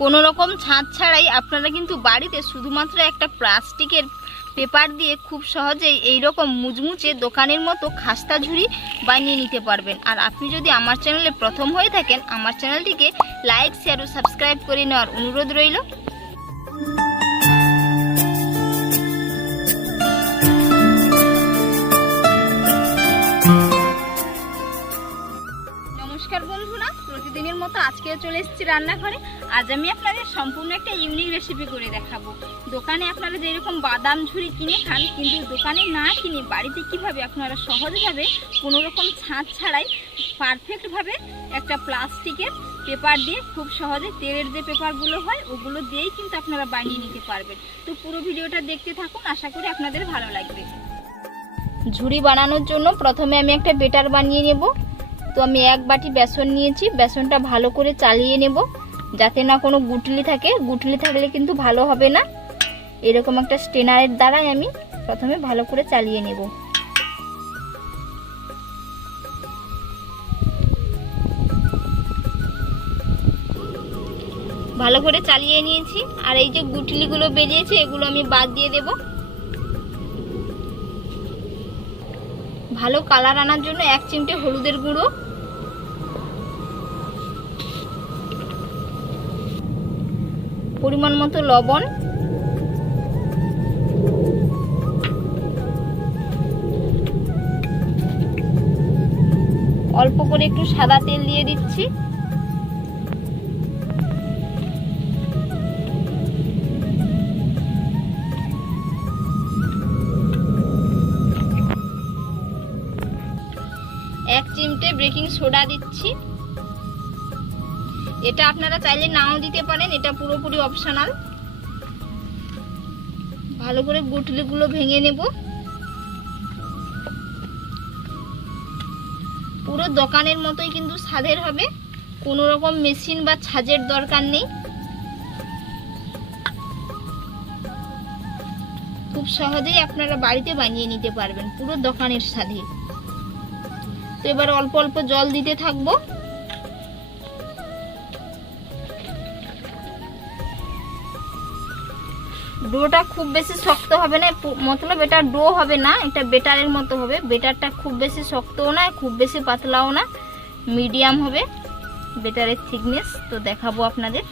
কোনো রকম ছাঁচ ছাড়াই আপনারা কিন্তু বাড়িতে শুধুমাত্র একটা প্লাস্টিকের পেপার দিয়ে খুব সহজেই এই রকম মুচমুচে দোকানের মতো খাস্তা ঝুড়ি বানিয়ে নিতে পারবেন। আর আপনি যদি আমার চ্যানেলে প্রথম হয়ে থাকেন, আমার চ্যানেলটিকে লাইক শেয়ার ও সাবস্ক্রাইব করে নেওয়ার অনুরোধ রইল। নমস্কার বন্ধুরা, প্রতিদিনের মতো আজকে চলে এসেছি রান্নাঘরে। আজ আমি আপনাদের সম্পূর্ণ একটা ইউনিক রেসিপি করে দেখাবো। দোকানে আপনারা যেরকম বাদাম ঝুড়ি কিনে খান, কিন্তু দোকানে না কিনে বাড়িতে কীভাবে আপনারা সহজভাবে কোনো রকম ছাঁচ ছাড়াই পারফেক্টভাবে একটা প্লাস্টিকের পেপার দিয়ে খুব সহজে তেলের যে পেপারগুলো হয়, ওগুলো দিয়েই কিন্তু আপনারা বানিয়ে নিতে পারবেন। তো পুরো ভিডিওটা দেখতে থাকুন, আশা করি আপনাদের ভালো লাগবে। ঝুড়ি বানানোর জন্য প্রথমে আমি একটা বেটার বানিয়ে নেব। তো আমি এক বাটি বেসন নিয়েছি, বেসনটা ভালো করে চালিয়ে নেব, যাতে না কোনো গুটলি থাকে। গুটলি থাকলে কিন্তু ভালো হবে না। এরকম একটা স্টেনারের দ্বারাই আমি প্রথমে ভালো করে চালিয়ে নেব। ভালো করে চালিয়ে নিয়েছি। আর এই যে গুটলিগুলো বেরিয়েছে, এগুলো আমি বাদ দিয়ে দেব। ভালো কালার আনার জন্য এক চিমটে হলুদের গুঁড়ো। পরিমাণ মতো লবণ। অল্প করে একটু সাদা তেল দিয়ে দিচ্ছি। এক চিমটে বেকিং সোডা দিচ্ছি। এটা আপনারা চাইলে নাও দিতে পারেন, এটা পুরোপুরি অপশনাল ভালো করে গুটলিগুলো ভেঙে নেব। পুরো দোকানের মতোই কিন্তু স্বাদের হবে। কোনো রকম মেশিন বা ছাজের দরকার নেই। খুব সহজেই আপনারা বাড়িতে বানিয়ে নিতে পারবেন পুরো দোকানের স্বাদে তো এবার অল্প অল্প জল দিতে থাকব। ডোটা খুব বেশি শক্ত হবে না মতলব এটা ডো হবে না, এটা বেটারের মতো হবে। বেটারটা খুব বেশি শক্তও না, খুব বেশি পাতলাও না, মিডিয়াম হবে বেটারের থিকনেস তো দেখাবো আপনাদের।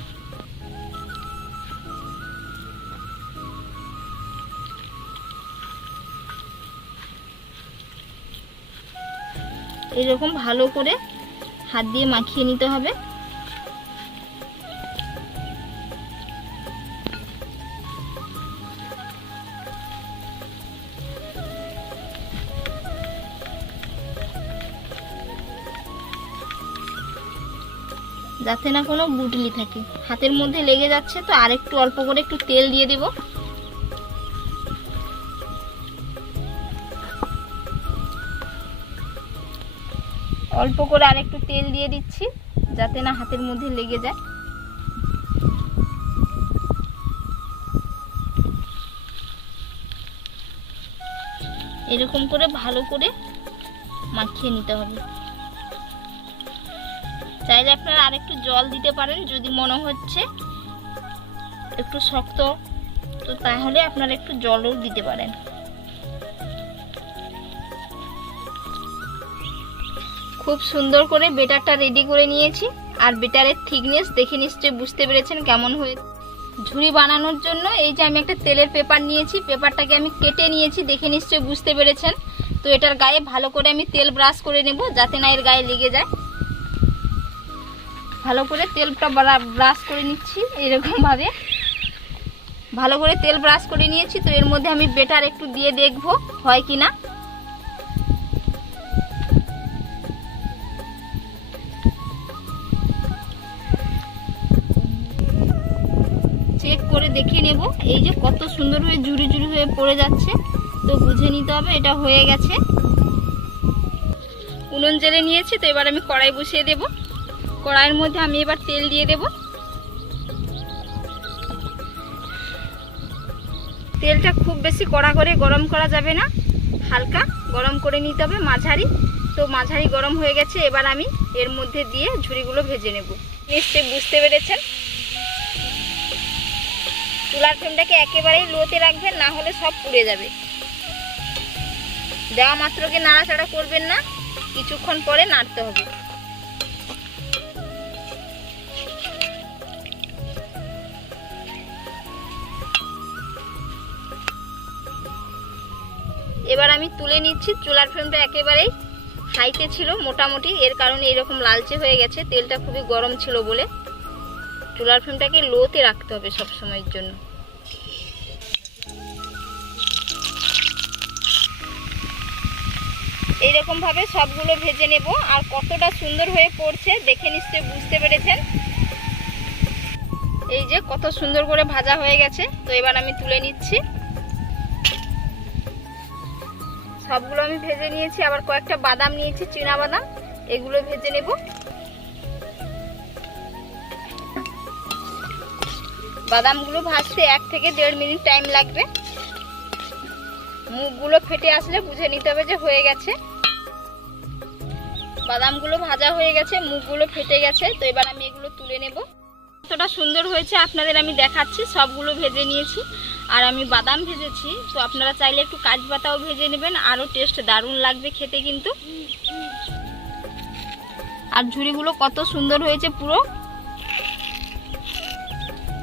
এরকম ভালো করে হাত দিয়ে মাখিয়ে নিতে হবে। যাতে না কোনো গুটলি থাকে। হাতের মধ্যে লেগে যাচ্ছে তো আরেকটু অল্প করে একটু তেল দিয়ে দেব। অল্প করে আরেকটু তেল দিয়ে দিচ্ছি, যাতে না হাতের মধ্যে লেগে যায়। এরকম করে ভালো করে মাখিয়ে নিতে হবে। চাইলে আপনারা আরেকটু জল দিতে পারেন যদি মনে হচ্ছে একটু শক্ত, তো তাহলে আপনারা একটু জলও দিতে পারেন। খুব সুন্দর করে বেটারটা রেডি করে নিয়েছি, আর বেটারের থিকনেস দেখে নিশ্চয়ই বুঝতে পেরেছেন কেমন হয়ে ঝুড়ি বানানোর জন্য এই যে আমি একটা তেলের পেপার নিয়েছি, পেপারটাকে আমি কেটে নিয়েছি, দেখে নিশ্চয়ই বুঝতে পেরেছেন। তো এটার গায়ে ভালো করে আমি তেল ব্রাশ করে নেব, যাতে না এর গায়ে লেগে যায়। ভালো করে তেলটা ব্রাশ করে নিচ্ছি, এরকম ভাবে। ভালো করে তেল ব্রাশ করে নিয়েছি, তো এর মধ্যে আমি বেটার একটু দিয়ে দেখব, হয় কি না চেক করে দেখে নেব। এই যে কত সুন্দর হয়ে জুড়ি জুড়ি হয়ে পড়ে যাচ্ছে, তো বুঝে নিতে হবে, এটা হয়ে গেছে। উনুন জেলে নিয়েছি, তো এবার আমি কড়াই বসিয়ে দেব। কড়াইয়ের মধ্যে আমি এবার তেল দিয়ে দেব। তেলটা খুব বেশি কড়া করে গরম করা যাবে না। হালকা গরম করে নিতে হবে মাঝারি। তো মাঝারি গরম হয়ে গেছে, এবার আমি এর মধ্যে দিয়ে ঝুড়িগুলো ভেজে নেব। নিশ্চয়ই বুঝতে পেরেছেন? চুলার ফ্লেমটাকে একেবারেই লোতে রাখবেন, না হলে সব পুড়ে যাবে। দেওয়া মাত্রকে নাড়াচাড়া করবেন না, কিছুক্ষণ পরে নাড়তে হবে। এবার আমি তুলে নিচ্ছি। চুলার ফ্লেমটা একেবারেই হাইতে ছিল মোটামুটি। এর কারণে এরকম লালচে হয়ে গেছে। তেলটা খুবই গরম ছিল বলে। চুলার ফ্লেমটাকে লোতে রাখতে হবে সব সময়ের জন্য। এইরকম ভাবে সবগুলো ভেজে নেব। আর কতটা সুন্দর হয়ে পড়ছে দেখে নিশ্চয়ই বুঝতে পেরেছেন। এই যে কত সুন্দর করে ভাজা হয়ে গেছে। তো এবার আমি তুলে নিচ্ছি। সবগুলো আমি ভেজে নিয়েছি, আবার কয়েকটা বাদাম নিয়েছি, চীনা বাদাম, এগুলো ভেজে নেব। বাদামগুলো ভাজতে এক থেকে দেড় মিনিট টাইম লাগবে। মুখগুলো ফেটে আসলে বুঝে নিতে হবে যে হয়ে গেছে। বাদামগুলো ভাজা হয়ে গেছে, মুখগুলো ফেটে গেছে, তো এবার আমি এগুলো তুলে নেব। কতটা সুন্দর হয়েছে আপনাদের আমি দেখাচ্ছি, সবগুলো ভেজে নিয়েছি। আর আমি বাদাম ভেজেছি, তো আপনারা চাইলে একটু কাজ পাতাও ভেজে নেবেন, আরও টেস্ট দারুণ লাগবে খেতে কিন্তু। আর ঝুড়িগুলো কত সুন্দর হয়েছে পুরো।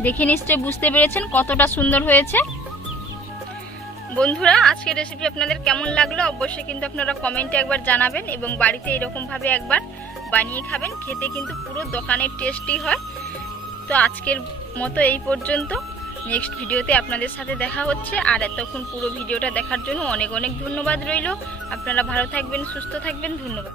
দেখে নিশ্চয় বুঝতে পেরেছেন কতটা সুন্দর হয়েছে। বন্ধুরা, আজকের রেসিপি আপনাদের কেমন লাগল অবশ্যই কিন্তু আপনারা কমেন্টে একবার জানাবেন এবং বাড়িতে এরকমভাবে একবার বানিয়ে খাবেন, খেতে কিন্তু পুরো দোকানের টেস্টি হয়। তো আজকের মতো এই পর্যন্ত। নেক্সট ভিডিওতে আপনাদের সাথে দেখা হচ্ছে। আর এতক্ষণ পুরো ভিডিওটা দেখার জন্য অনেক অনেক ধন্যবাদ রইল। আপনারা ভালো থাকবেন, সুস্থ থাকবেন। ধন্যবাদ।